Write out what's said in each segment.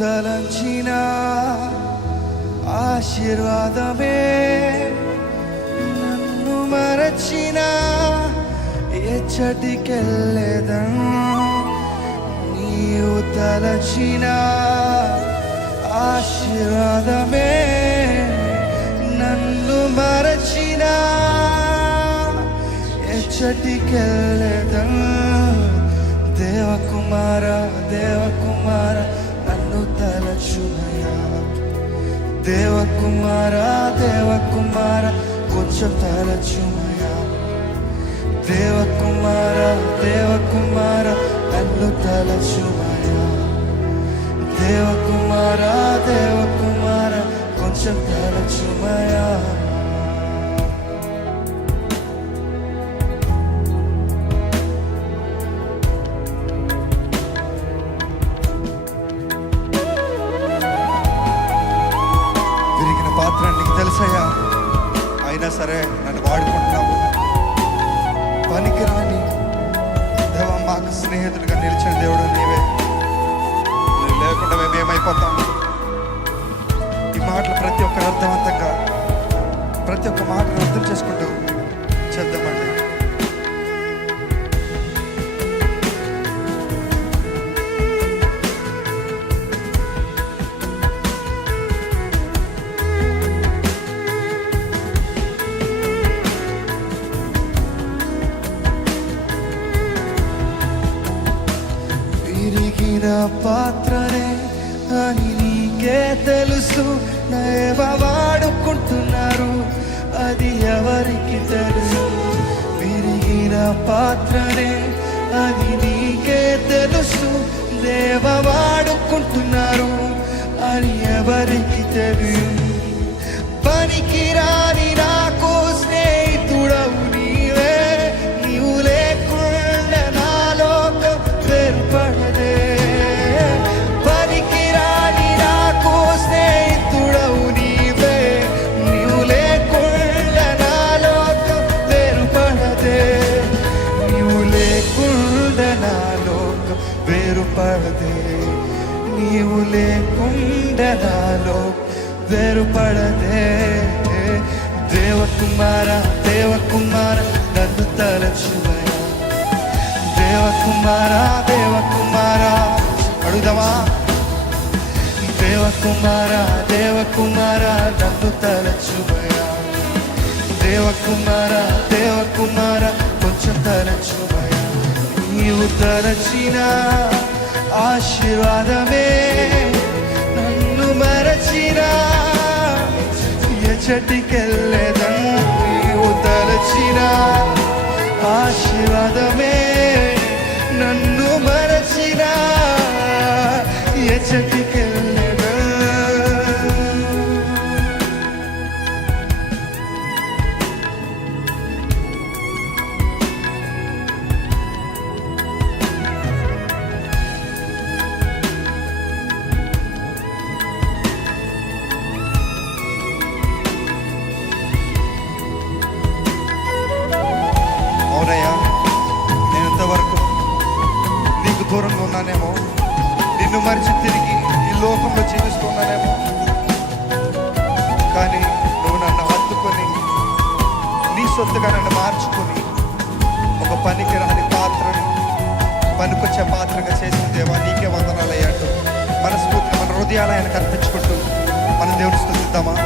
తలంచిన ఆశీర్వాదమే నన్ను మరచిన ఎచ్చటికెళ్ళేదను. నీవు తలచిన ఆశీర్వాదమే నన్ను మరచిన ఎచ్చటికెళ్ళేదను. దేవకుమార దేవకుమార నన్ను తలచునయా. దేవకుమార దేవకుమార కొంచెం తలచుమయా. దేవకుమార దేవకుమార నన్ను తలచుమయా. దేవకుమార దేవకుమార కొంచెం తలచుమయా. విరిగిన పాత్ర నీకు తెలుసయ్యా, అయినా సరే నన్ను వాడుకుంటున్నావు. పనికిరాని దేవా, మాకు స్నేహితుడిగా నిలిచిన దేవుడు నీవే. నువ్వు లేకుండా మేము ఏమైపోతాం? ఈ మాటలు ప్రతి ఒక్కరు అర్థవంతంగా ప్రతి ఒక్క మాటను అర్థం చేసుకుంటూ చేద్దామండి. విరిగిన పాత్రనే అని నీకే తెలుసు. నయవ వాడుకుంటున్నారు, అది ఎవరికి తెలుసు? విరిగిన పాత్రనే అది నీకే తెలుసు. దేవ వాడుకుంటున్నారు, అది ఎవరికి తెలుసు? పనికిరాని నాకు స్నేహితుడవు నీవే. నీవు లేకుండా నా లోకం వేరుపడదే. పనికిరాని నాకు స్నేహితుడవు నీవే. నీవు లేకుండా నా లోకం వేరుపడదే. నీవు లేకుండా నా లోకం వేరుపడదే. నీవు లేకుండా నా లోకం వేరుపడదే. దేవకుమార దేవకుమార నన్ను తలచుమయా. దేవకుమార దేవకుమార అడుగుదామా? దేవకుమార దేవకుమార నన్ను తలచుమయా. దేవకుమార దేవకుమార కొంచెం తలచుమయా. నీవు తలచిన ఆశీర్వాదమే నన్ను మరచిన ఎచ్చటికెళ్ళేదను. నీవు తలచిన ఆశీర్వాదమే నన్ను మరచిన ఎచ్చటికెళ్ళేదను. అవునయ్యా, నేను ఇంతవరకు నీకు దూరంగా ఉన్నానేమో, నిన్ను మరిచి తిరిగి ఈ లోకంలో జీవిస్తున్నానేమో. కానీ నువ్వు నన్ను హత్తుకొని నీ సొత్తుగా నన్ను మార్చుకొని ఒక పనికి రాని పాత్రను పనికొచ్చే పాత్రగా చేసిన దేవా, నీకే వందనాలయ్యాడు. మనస్ఫూర్తిగా మన హృదయాలు ఆయనకు అర్పించుకుంటూ మనం దేవుని స్తుతిద్దామా?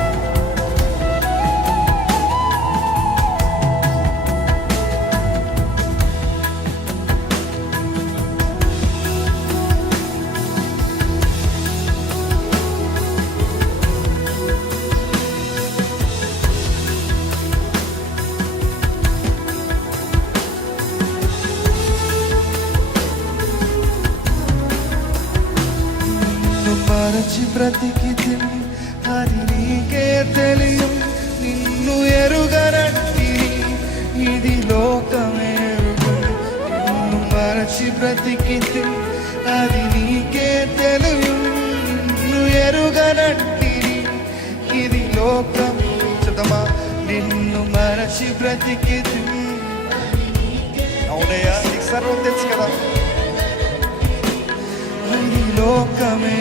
మరచి బ్రతికితిని అది నీకే తెలియం. నిన్ను ఎరుగనట్టిని ఇది లోకమేరుగు. నిన్ను మరచి బ్రతికితిని అది నీకే తెలియం. నిన్ను ఎరుగనట్టిని ఇది లోకం. చదమా? నిన్ను మరచి బ్రతికితిని. అవునయ్యా, నీకు సర్వం తెలుసు కదా. లోకమే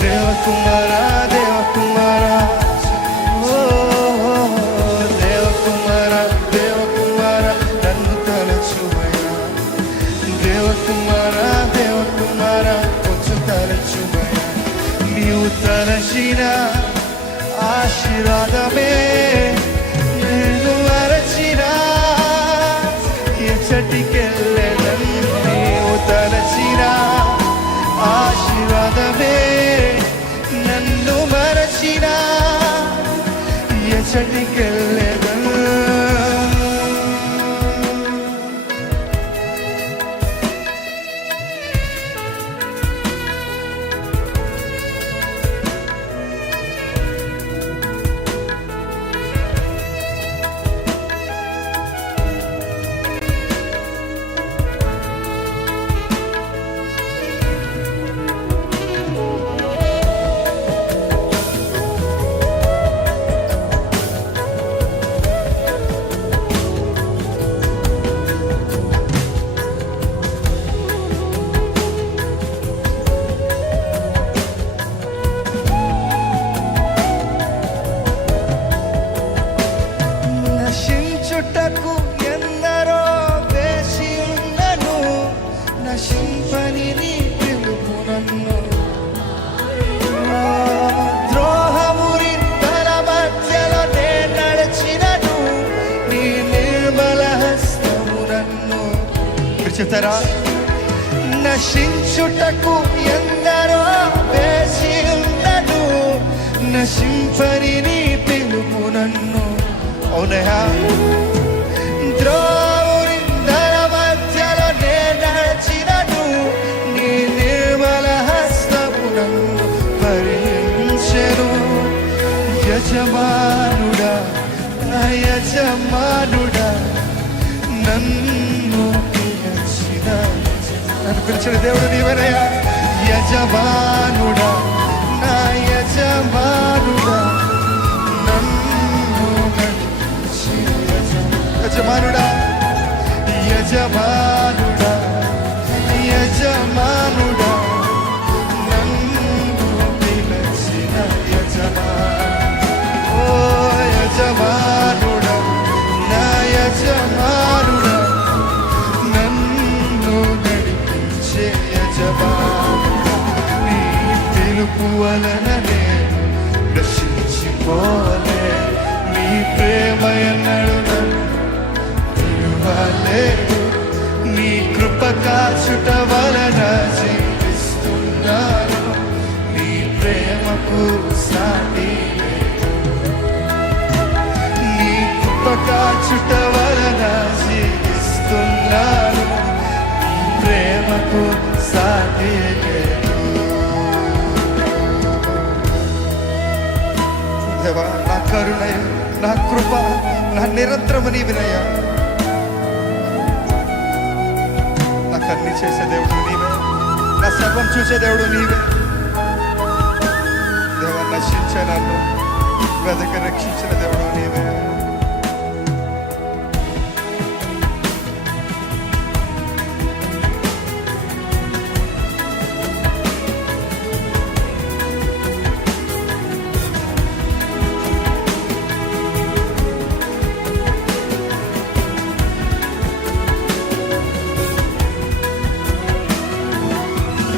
దేవకుమారా దేవకుమారా ఓ దేవకుమారా దేవకుమారా నన్ను తలచుమయ్యా. దేవకుమారా దేవకుమారా కొంచెం తలచుమయ్యా. నీవు తలచిన ఆశీర్వాదమే నేను మరచిన ఎచ్చటికెళ్ళెదను. నీవు తలచిన ఆశీర్వాదమే నన్ను మరచిన ఎచ్చటికెళ్ళెదను. నశించుటకు ఎందరో వేసి ఉన్నను, నశింపని నీ పిలుపు నన్ను. ద్రోహమురి తల మధ్యలో నే నడిచినను, నీ నిర్మల హస్తము నన్ను. మీరు చెప్తారా? నశించుటకు ఎందరో వేసి ఉన్నను, నశింపని నీ పిలుపు నన్ను. అవునయా, ద్రోహిందర మధ్యలో నే నడిచినను, నీ నిర్మల హస్తము నన్ను భరించెను. యజమానుడా నా యజమానుడా నన్ను పిలిచిన, నన్ను పిలిచిన దేవుడు నీవేనయ్యా. యజమానుడా నా యజమానుడా యజమానుడా యజమానుడా యజమానుడా నన్ను పిలిచిన యజమానుడా. ఓ యజమానుడా నా యజమానుడా నన్ను నడిపించే యజమానుడా. నీ పిలుపు వలన నేను రక్షించిపోలే, నీ ప్రేమ ఎన్నడు నీ కృప కాచుట వలన జీవిస్తున్నాను. నీ ప్రేమకు సాటి లేదు. నీ కృప కాచుట వలన జీవిస్తున్నాను. నీ ప్రేమకు సాటి లేదు. దేవా, నా కరుణయ, నా కృప, నా నిరంతరము నీవినయ్యా. అన్ని చేసే దేవుడు నీవే, నా సర్వం చూసే దేవుడు నీవే. దేవా, నశించే నన్ను వెదక రక్షించిన దేవుడు నీవే.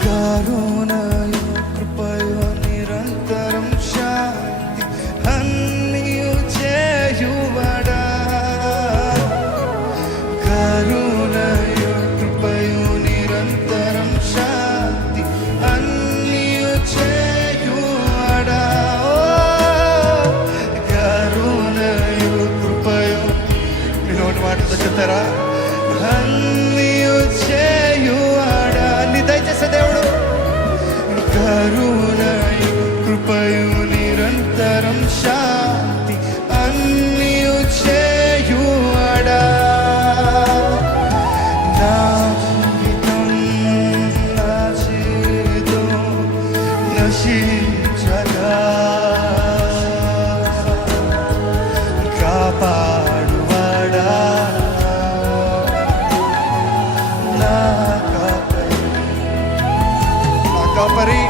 కరుణయో కృపయో నిరంతరం శాంతి అన్నియు చేయువడా. కరుణయో కృపయో నిరంతరం శాంతి అన్నియు చేయువడా. కరుణయో కృపయో, మీ నోటి మాటతో చెప్తారా? అన్నియు చేయువడా. నీ దయచేసే దేవుడు. కరుణయు కృపయు నిరంతరం శాంతి అన్నియు చేయువడా. నా జీవితం నశించగా కాపాడువాడా. నా కాపరి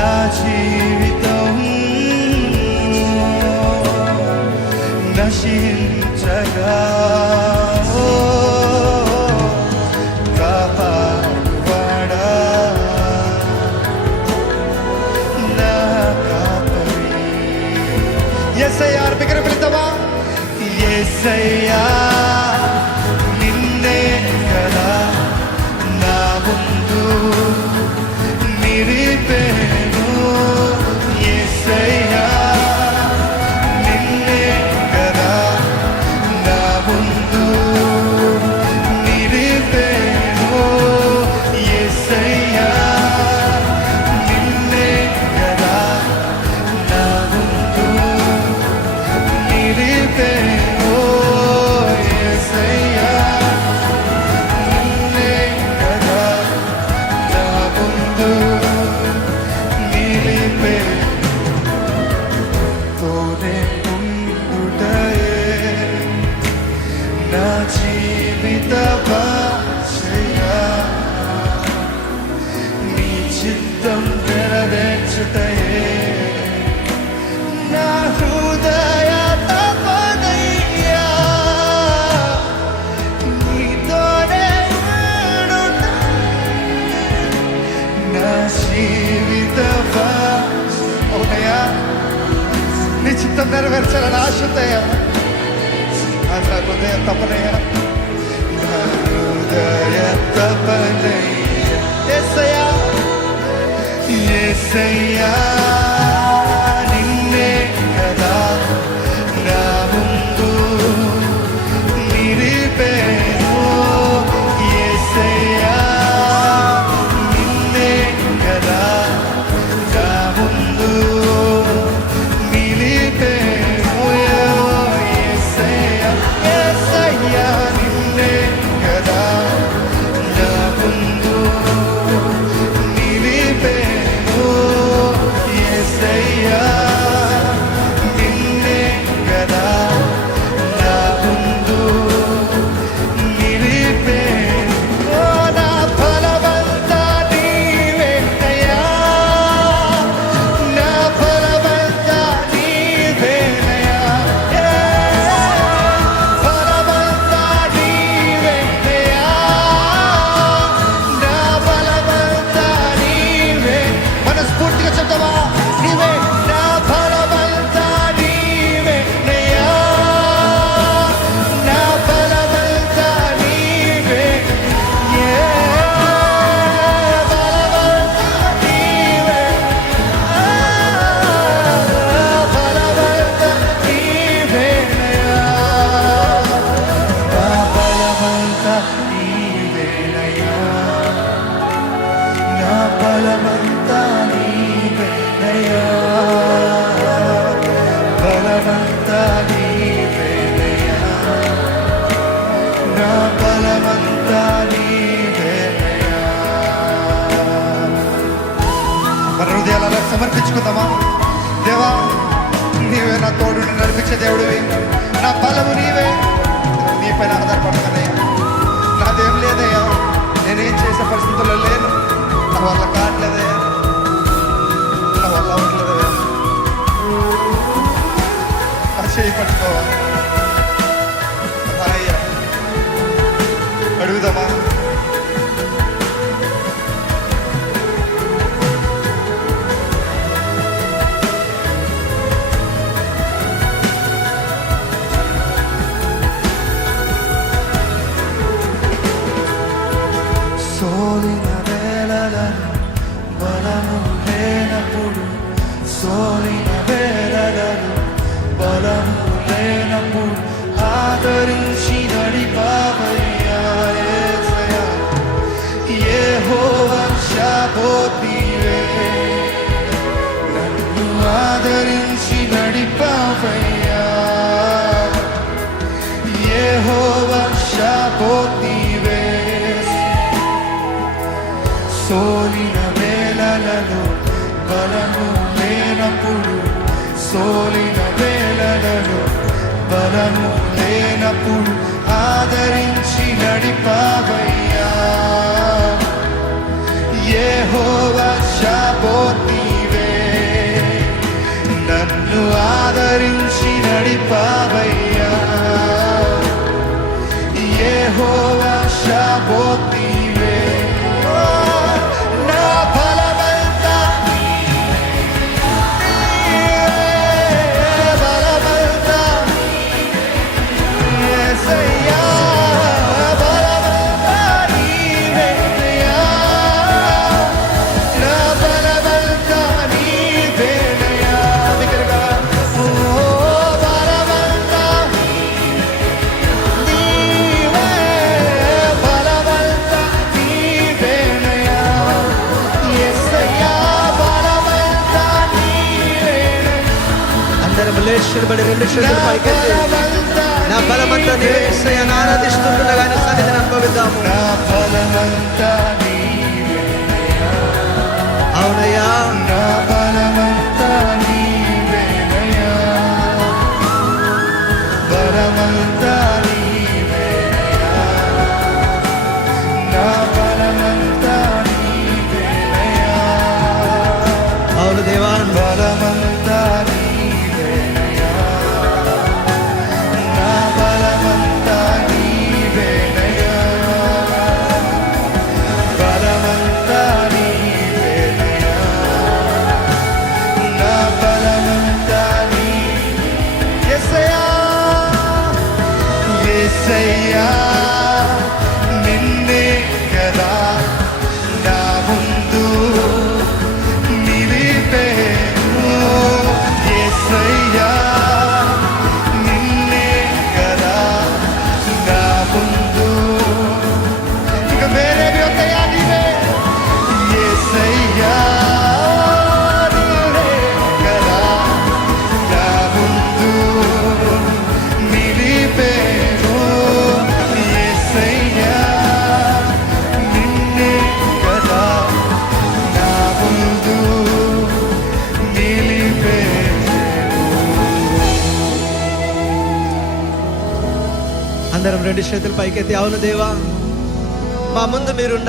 నా జీవితం నశించగా కాపాడువాడా నా కాపరి. యేసయ్యా బిగ్గరగా పిలుద్దామా? యేసయ్యా నిన్నే కదా నా ముందు నిలిపేను. యేసయ్యా నిన్నే కదా నా ముందు నిలిపేను. యేసయ్యా నిన్నే కదా నా ముందు నిలిపేను. యేసయ్యా నిన్నే కదా నా ముందు తోనే ఉండుటయే నా జీవిత భాషయా, నీ చిత్తం నెరవేర్చుటయే నా హృదయ తపనయ్యా. నీతోనే ఉండుటయే నా జీవిత భాష. అవునయ్యా, నీ చిత్తం నెరవేర్చాలని ఆశతయ్యా, నా హృదయ తపనయ్యా, నా హృదయ తపనయ్యా. యేసయ్యా యేసయ్యా నిన్నే కదా నా ముందు నిలిపేను. యేసయ్యా నిన్నే కదా నా ముందు నిలిపేను. యేసయ్యా యేసయ్యా నిన్నే కదా నా ముందు నిలిపేను. యేసయ్యా నిన్నే కదా నా ముందు నిలిపేను. నా బలమంతా నీవేనయ్యా, నా బలమంతా నీవేనయ్యా, బలమంతా నీవేనయ్యా, నా బలమంతా నీవే. మనస్ఫూర్తిగా చెప్తావా? నీవే నా బలమంతా నీవేనయ్యా, నా బలమంతా నీవే. బలమంతా నీవే, బలమంతా నీవేనయ్యా, నా బలమంతా నీవేనయ్యా, నా బలమంతా నీవేనయ్యా, బలమంతా నీవేనయ్యా, నా బలమంతా నీవేనయ్యా. మన హృదయాలను సమర్పించుకుందామా? దేవా, నీవే నా తోడు నడిపించే దేవుడివి, నా బలము నీవే. నీపైన ఆధారపడతానయ్యా, నాదేం లేదయ్యా, నేనేం చేసే పరిస్థితుల్లో లేను, నా వల్ల కావట్లేదయ్యా, నా వల్ల అవ్వట్లేదయ్యా. ఆ చేయి పట్టుకోవా అయ్యా, అడుగుదామా? సోలిన వేళలను బలము లేనప్పుడు, సోలిన వేళలను బలము లేనప్పుడు ఆదరించి నడిపావయ్యా. యేసయ్యా యెహోవా షాబాత్ నీవే, నన్ను ఆదరించి నడిపావయ్యా. యెహోవా షాబాత్ నీవే. సోలిన వేళలలో బలము లేనప్పుడు, సోలిన వేళలలో బలము లేనప్పుడు ఆదరించి నడిపావయ్యా. యెహోవా షాబాత్ నీవే. లేచి నిలబడి రెండు చేతులు పైకెత్తి నా బలమంతా నీవే యేసయ్యా అని ఆరాధిస్తుండగా ఆయన సన్నిధిని అనుభవిద్దాము. నా బలమంతా నీవేనయ్యా, అవునయ్యా, నా బలమంతా నీవేనయ్యా, బలమంతా నీవేనయ్యా, నా బలమంతా నీవేనయ్యా, అవును దేవా, బలమంతా నీవేనయ్యా, నా బలమంతా నీవేనయ్యా, బలమంతా నీవేనయ్యా, నా బలమంతా యేసయ్యా, యేసయ్యా, నిన్నే కదా నా ముందు నిలిపేను. యేసయ్యా, నిన్నే కదా నా ముందు, ఇక వేరేవి వస్తాయా నీవే. యేసయ్యా, నిన్నే కదా నా ముందు నిలిపేను. యేసయ్యా, నిన్నే కదా నా ముందు నిలిపేను. అందరం రెండు చేతులు పైకెత్తి అవును దేవా, మా ముందు మీరున్నారు.